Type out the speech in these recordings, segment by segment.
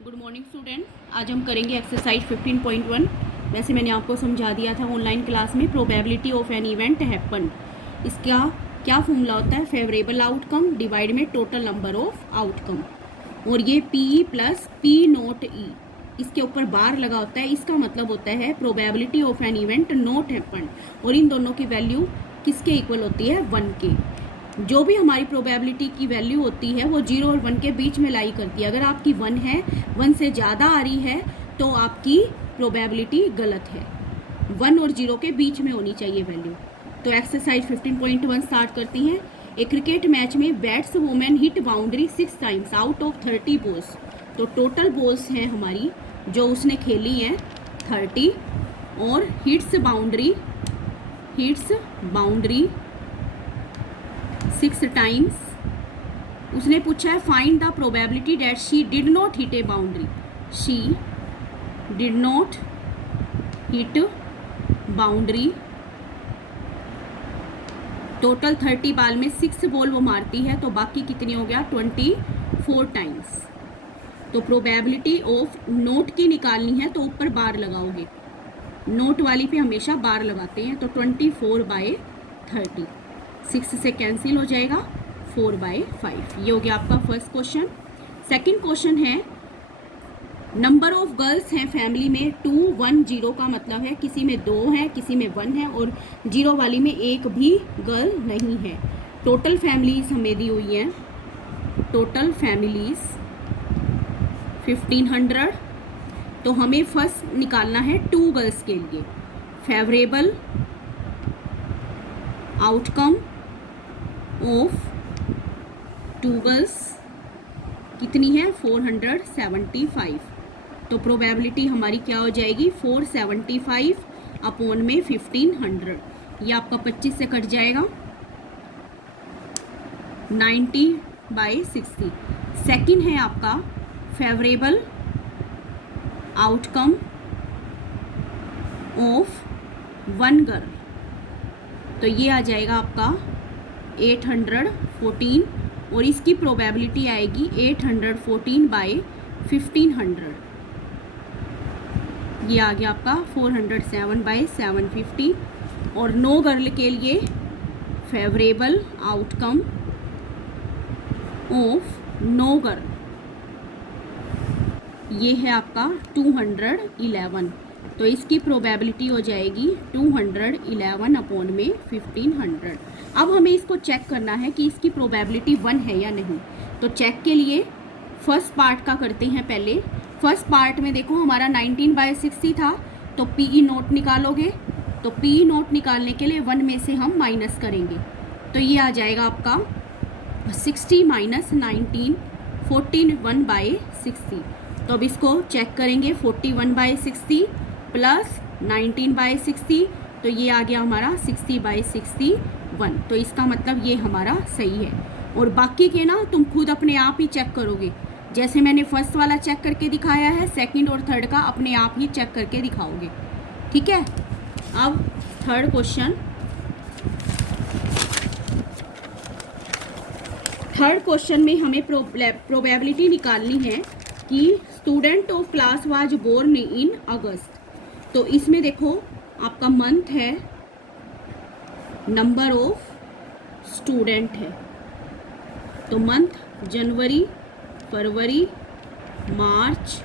Good morning student. आज हम करेंगे एक्सरसाइज 15.1। वैसे मैंने आपको समझा दिया था ऑनलाइन क्लास में probability of an event happen. इसका क्या फॉर्मूला होता है? फेवरेबल आउटकम डिवाइड में टोटल नंबर ऑफ आउटकम। और ये पी प्लस पी नोट ई, इसके ऊपर बार लगा होता है। इसका मतलब होता है probability of an event not happen. और इन दोनों की वैल्यू किसके इक्वल होती है? 1 के। जो भी हमारी प्रोबेबिलिटी की वैल्यू होती है वो 0 और 1 के बीच में लाई करती है। अगर आपकी 1 है, 1 से ज़्यादा आ रही है तो आपकी प्रोबेबिलिटी गलत है। 1 और 0 के बीच में होनी चाहिए वैल्यू। तो एक्सरसाइज 15.1 स्टार्ट करती हैं। ए क्रिकेट मैच में bats women hit boundary 6 times out of 30 balls. तो टोटल बॉल्स हैं हमारी जो उसने खेली हैं 30, और हिट्स बाउंड्री 6 टाइम्स। उसने पूछा है find the probability that she did not hit A boundary. She did not hit boundary. Total 30 बाल में 6 बॉल वो मारती है, तो बाकी कितनी हो गया? 24 टाइम्स। तो प्रोबेबिलिटी ऑफ नोट की निकालनी है तो ऊपर बार लगाओगे। नोट वाली पे हमेशा बार लगाते हैं। तो 24/30, 6 से कैंसिल हो जाएगा, 4/5। ये हो गया आपका फर्स्ट क्वेश्चन। सेकंड क्वेश्चन है, नंबर ऑफ गर्ल्स हैं फैमिली में 2, 1, 0 का मतलब है किसी में 2 है, किसी में 1 है, और 0 वाली में एक भी गर्ल नहीं है। टोटल फैमिलीज हमें दी हुई हैं। Total families 1500। तो हमें फर्स्ट निकालना है 2 गर्ल्स के लिए। फेवरेबल आउटकम ऑफ 2 गर्ल्स कितनी है? 475। तो प्रोबेबिलिटी हमारी क्या हो जाएगी? 475 अपॉन में 1500। ये आपका 25 से कट जाएगा, 90/60। सेकंड है आपका फेवरेबल आउटकम ऑफ 1 गर्ल। तो ये आ जाएगा आपका 814, और इसकी प्रोबेबिलिटी आएगी 814/1500। ये आ गया आपका 407/750। और 9 गर्ल के लिए फेवरेबल आउटकम ऑफ 9 गर्ल, ये है आपका 211। तो इसकी प्रोबेबिलिटी हो जाएगी 211 अपॉन में 1500। अब हमें इसको चेक करना है कि इसकी प्रोबेबिलिटी 1 है या नहीं। तो चेक के लिए फर्स्ट पार्ट का करते हैं पहले। फर्स्ट पार्ट में देखो हमारा 19/60 था, तो पी नोट निकालोगे। तो पी नोट निकालने के लिए 1 में से हम माइनस करेंगे, तो ये आ जाएगा आपका 60 - 19, 41/60। तो अब इसको चेक करेंगे, 41/60 प्लस 19/60, तो ये आ गया हमारा 60/61। तो इसका मतलब ये हमारा सही है। और बाकी के ना तुम खुद अपने आप ही चेक करोगे। जैसे मैंने फर्स्ट वाला चेक करके दिखाया है, सेकंड और थर्ड का अपने आप ही चेक करके दिखाओगे। ठीक है। अब थर्ड क्वेश्चन में हमें प्रोबेबिलिटी निकालनी है कि student of class was born in August. तो इसमें देखो आपका मंथ है, नंबर ऑफ स्टूडेंट है। तो मंथ जनवरी, फरवरी, मार्च,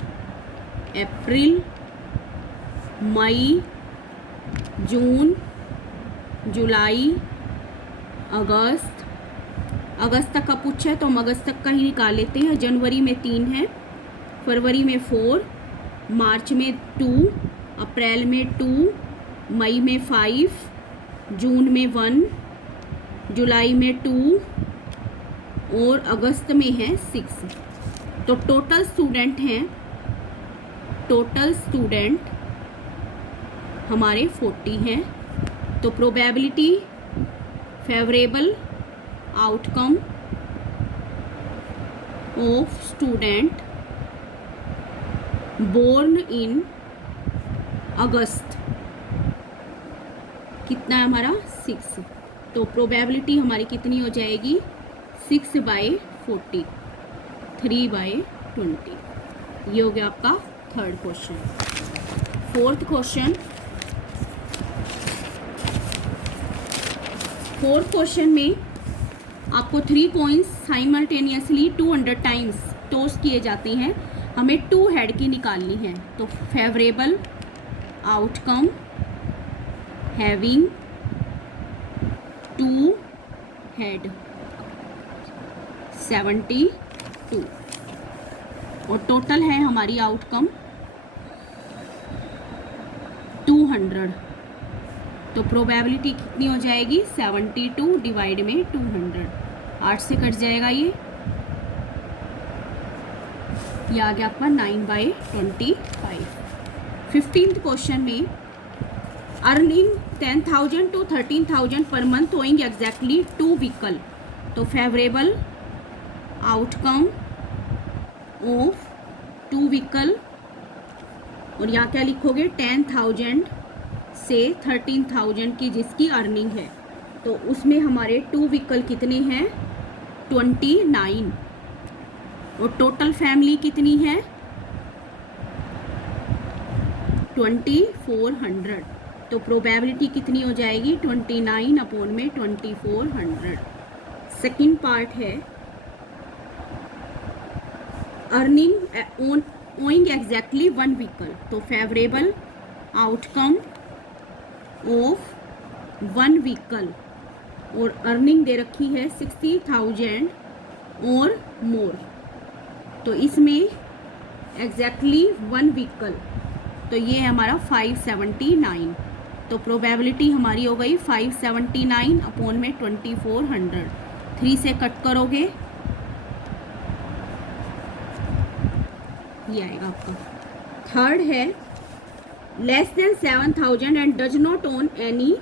अप्रैल, मई, जून, जुलाई, अगस्त। अगस्त तक का पूछा है तो हम अगस्त तक का ही निकाल लेते हैं। जनवरी में 3 है, फरवरी में 4, मार्च में 2, अप्रैल में 2, मई में 5, जून में 1, जुलाई में 2, और अगस्त में है 6। तो टोटल स्टूडेंट हमारे 40 हैं। तो probability favourable outcome of student born in August कितना है हमारा? 6। तो प्रोबेबिलिटी हमारी कितनी हो जाएगी? 6/40, 3/20। ये हो गया आपका थर्ड क्वेश्चन। फोर्थ क्वेश्चन में आपको 3 कॉइन्स साइमल्टेनियसली 200 टाइम्स टॉस किए जाते हैं, हमें 2 हेड की निकालनी है। तो फेवरेबल आउटकम हैविंग 2 हेड 72 और टोटल है हमारी आउटकम 200। तो प्रोबेबिलिटी कितनी हो जाएगी 72 डिवाइड में 200, 8 से कट जाएगा ये आ गया आपका 9/25। 15th क्वेश्चन में earning 10,000 to 13,000 per month owing exactly 2 vehicle. तो फेवरेबल आउटकम ऑफ 2 व्हीकल और यहाँ क्या लिखोगे 10,000 से 13,000 की जिसकी अर्निंग है, तो उसमें हमारे 2 व्हीकल कितने हैं 29 और टोटल फैमिली कितनी है 2400। तो प्रोबेबिलिटी कितनी हो जाएगी 29 अपॉन में 2400। सेकंड पार्ट है अर्निंग ओइंग एग्जैक्टली 1 व्हीकल। तो फेवरेबल आउटकम ऑफ 1 व्हीकल और अर्निंग दे रखी है 60,000 और मोर। तो इसमें एग्जैक्टली 1 व्हीकल, तो ये है हमारा 579। तो प्रोबेबिलिटी हमारी हो गई 579 अपॉन में 2400। 3 से कट करोगे ये आएगा आपका। थर्ड है less than 7,000 and does not own any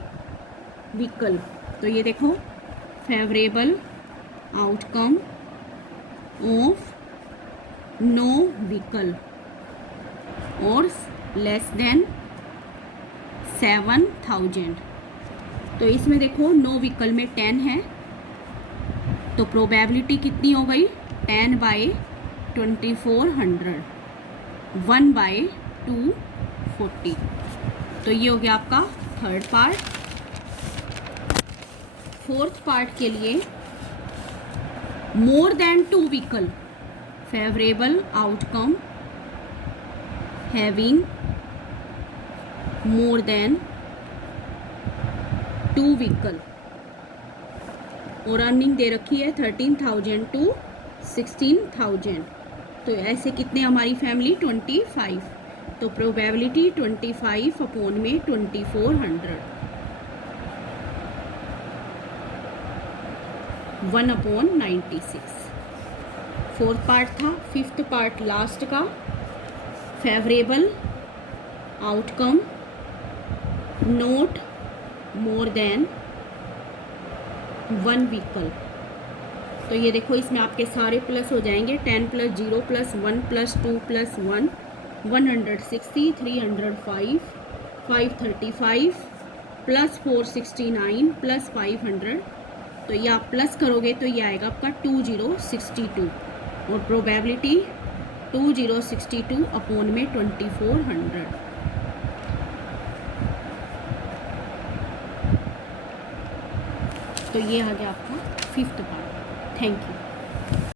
vehicle. तो ये देखो favourable outcome of no vehicle और लेस देन 7,000। तो इसमें देखो नो व्हीकल में 10 है, तो प्रोबेबिलिटी कितनी हो गई 10/2400, 1/240। तो ये हो गया आपका थर्ड पार्ट। फोर्थ पार्ट के लिए more than 2 vehicle, favourable outcome having more than 2 vehicle और अर्निंग दे रखी है 13,000 to 16,000। तो ऐसे कितने हमारी फैमिली 25। तो प्रोबेबिलिटी 25 अपॉन में 2400, 1/96। फोर्थ पार्ट था। फिफ्थ पार्ट लास्ट का favourable outcome note more than 1 vehicle. तो ये देखो इसमें आपके सारे प्लस हो जाएंगे 10 + 0 + 1 + 2 + 1 160 305 535 + 469 + 500। तो ये आप प्लस करोगे तो ये आएगा आपका 2062 और प्रोबेबिलिटी 2062 अपॉन में 2400। तो ये आ गया आपका फिफ्थ पार्ट। Thank you.